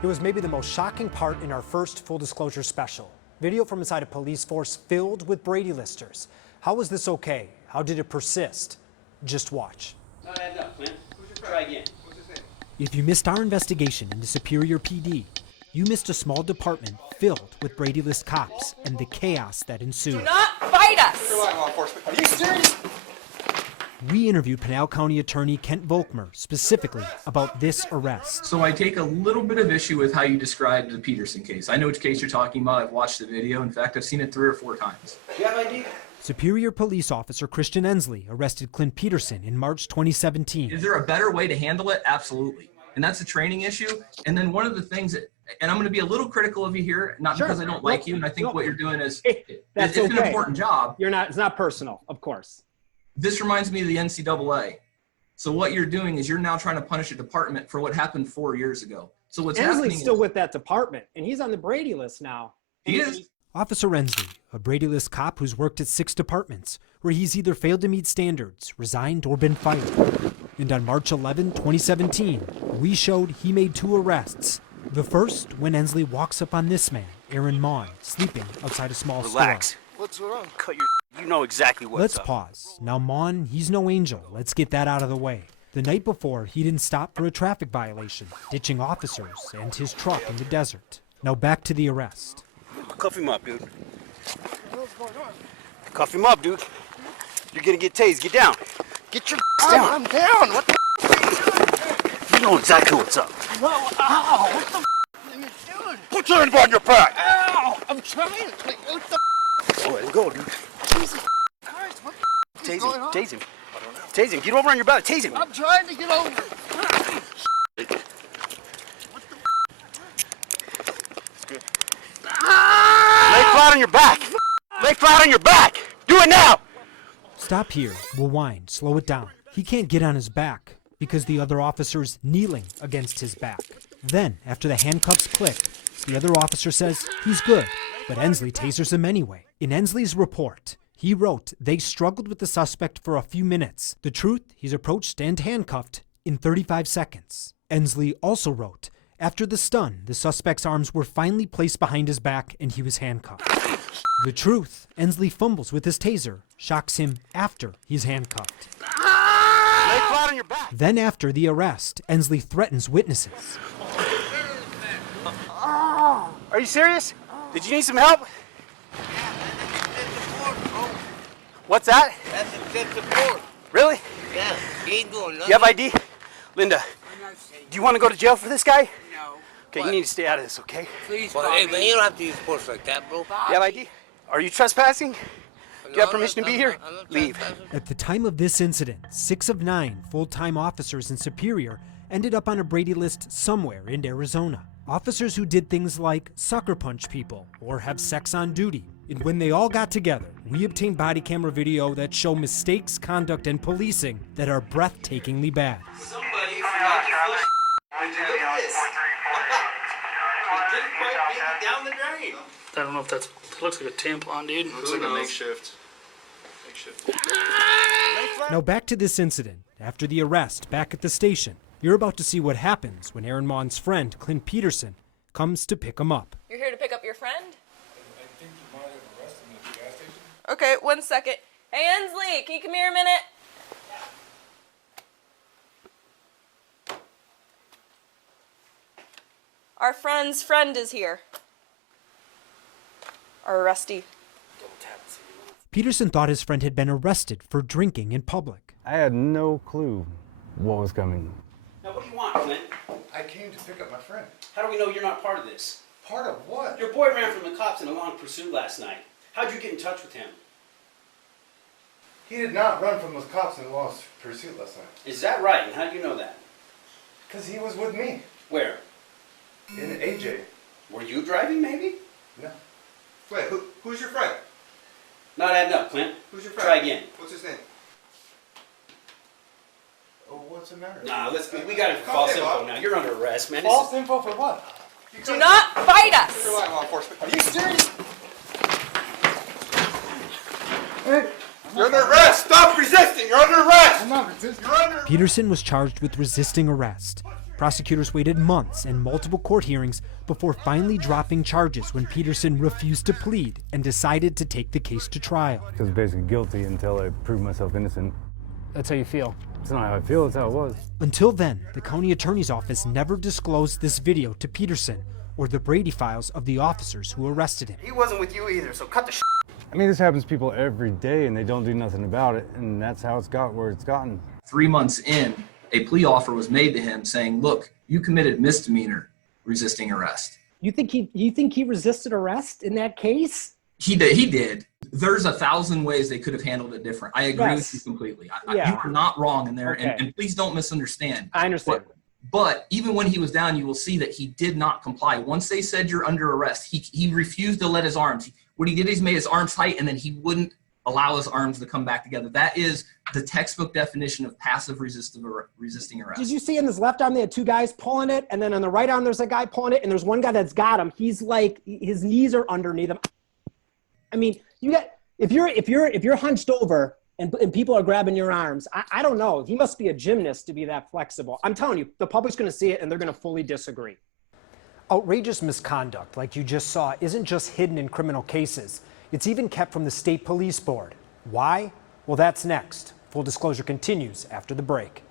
It was maybe the most shocking part in our first full disclosure special. Video from inside a police force filled with Brady listers. How was this okay? How did it persist? Just watch. Not adding up, Clint. Try again. If you missed our investigation into Superior PD, you missed a small department filled with Brady list cops and the chaos that ensued. Do not fight us! Law enforcement. Are you serious? We interviewed Pinal County Attorney Kent Volkmer specifically about this arrest. So I take a little bit of issue with how you described the Peterson case. I know which case you're talking about. I've watched the video. In fact, I've seen it 3 or 4 times. Do you have ID? Superior Police Officer Christian Ensley arrested Clint Peterson in March 2017. Is there a better way to handle it? Absolutely. And that's a training issue. And then one of the things that, and I'm going to be a little critical of you here, not because I don't like you, and I think what you're doing is That's it's an important job. It's not personal, of course. This reminds me of the NCAA. So what you're doing is you're now trying to punish a department for what happened 4 years ago. So what's happening Ensley's still with that department, and he's on the Brady list now. He is. Officer Ensley, a Brady list cop who's worked at 6 departments, where he's either failed to meet standards, resigned, or been fired. And on March 11, 2017, we showed he made 2 arrests. The first, when Ensley walks up on this man, Aaron Maughan, sleeping outside a small Relax. store. What's wrong? Cut your. You know exactly what's Let's up. pause. Now, Maughan, he's no angel. Let's get that out of the way. The night before, he didn't stop for a traffic violation, ditching officers and his truck in the desert. Now back to the arrest. Cuff him up, dude. Cuff him up, dude. You're gonna get tased. Get down. Get your down. I'm down. What the You know exactly what's up. Ow! What the are you doing? Put your hand on your back. Ow! I'm trying. Like, what the Go ahead and go, dude. Jesus Christ, what the Tase going him. on? Tase him. Tase him. Get over on your back. Tase him. I'm trying to get over it. Lay flat on your back. Lay flat on your back. Do it now. Stop here. Rewind. Slow it down. He can't get on his back because the other officer's kneeling against his back. Then, after the handcuffs click, the other officer says he's good, but Ensley tasers him anyway. In Ensley's report, he wrote they struggled with the suspect for a few minutes. The truth, he's approached and handcuffed in 35 seconds. Ensley also wrote, after the stun, the suspect's arms were finally placed behind his back and he was handcuffed. The truth, Ensley fumbles with his taser, shocks him after he's handcuffed. Lay flat on your back. Then after the arrest, Ensley threatens witnesses. Are you serious? Did you need some help? What's that? That's a good support. Really? Yeah, he ain't doing nothing. You have ID? Linda, do you want to go to jail for this guy? No. Okay, What? you need to stay out of this, okay? Please, well, hey, man, you don't have to use force like that, bro. You have ID? Are you trespassing? Do you have permission to be here? I'm not Leave. trespassing. At the time of this incident, 6 of 9 full-time officers in Superior ended up on a Brady list somewhere in Arizona. Officers who did things like sucker punch people or have sex on duty. And when they all got together, we obtained body camera video that show mistakes, conduct, and policing that are breathtakingly bad. Somebody forgot to flush. Look at this. It didn't quite make it down the drain. I don't know if that looks like a tampon, dude. Looks like a makeshift. Now back to this incident. After the arrest back at the station, you're about to see what happens when Aaron Maughan's friend, Clint Peterson, comes to pick him up. You're here to pick up your friend? I think you might have arrested me at the gas station. Okay, 1 second. Hey, Ensley, can you come here a minute? Our friend's friend is here. Our arrestee. Peterson thought his friend had been arrested for drinking in public. I had no clue what was coming. Now, what do you want, Clint? I came to pick up my friend. How do we know you're not part of this? Part of what? Your boy ran from the cops in a long pursuit last night. How'd you get in touch with him? He did not run from those cops in a lost pursuit last night. Is that right? And how do you know that? Because he was with me. Where? In AJ. Were you driving, maybe? No. Wait, who's your friend? Not adding up, Clint. Who's your friend? Try again. What's his name? Oh, what's the matter? Nah, we got it for false info now. You're under arrest, man. False info for what? Do not fight us! Law enforcement. Are you serious? You're under arrest! Stop resisting! You're under arrest! I'm not resisting. You're under Peterson was charged with resisting arrest. Prosecutors waited months and multiple court hearings before finally dropping charges when Peterson refused to plead and decided to take the case to trial. I was basically guilty until I proved myself innocent. That's how you feel. It's not how I feel, it's how it was. Until then, the county attorney's office never disclosed this video to Peterson or the Brady files of the officers who arrested him. He wasn't with you either, so cut the I mean, this happens to people every day and they don't do nothing about it, and that's how it's got where it's gotten. 3 months in, a plea offer was made to him saying, look, you committed misdemeanor resisting arrest. You think he resisted arrest in that case? He did. There's 1,000 ways they could have handled it different. I agree with you completely. You are not wrong in there, Okay. and please don't misunderstand. I understand. But even when he was down, you will see that he did not comply. Once they said you're under arrest, he refused to let his arms. What he did is he made his arms tight, and then he wouldn't allow his arms to come back together. That is the textbook definition of passive resisting arrest. Did you see in his left arm they had two guys pulling it, and then on the right arm there's a guy pulling it, and there's one guy that's got him. He's like, his knees are underneath him. I mean, you got if you're hunched over and people are grabbing your arms, I don't know. He must be a gymnast to be that flexible. I'm telling you, the public's going to see it and they're going to fully disagree. Outrageous misconduct, like you just saw, isn't just hidden in criminal cases. It's even kept from the state police board. Why? Well, that's next. Full disclosure continues after the break.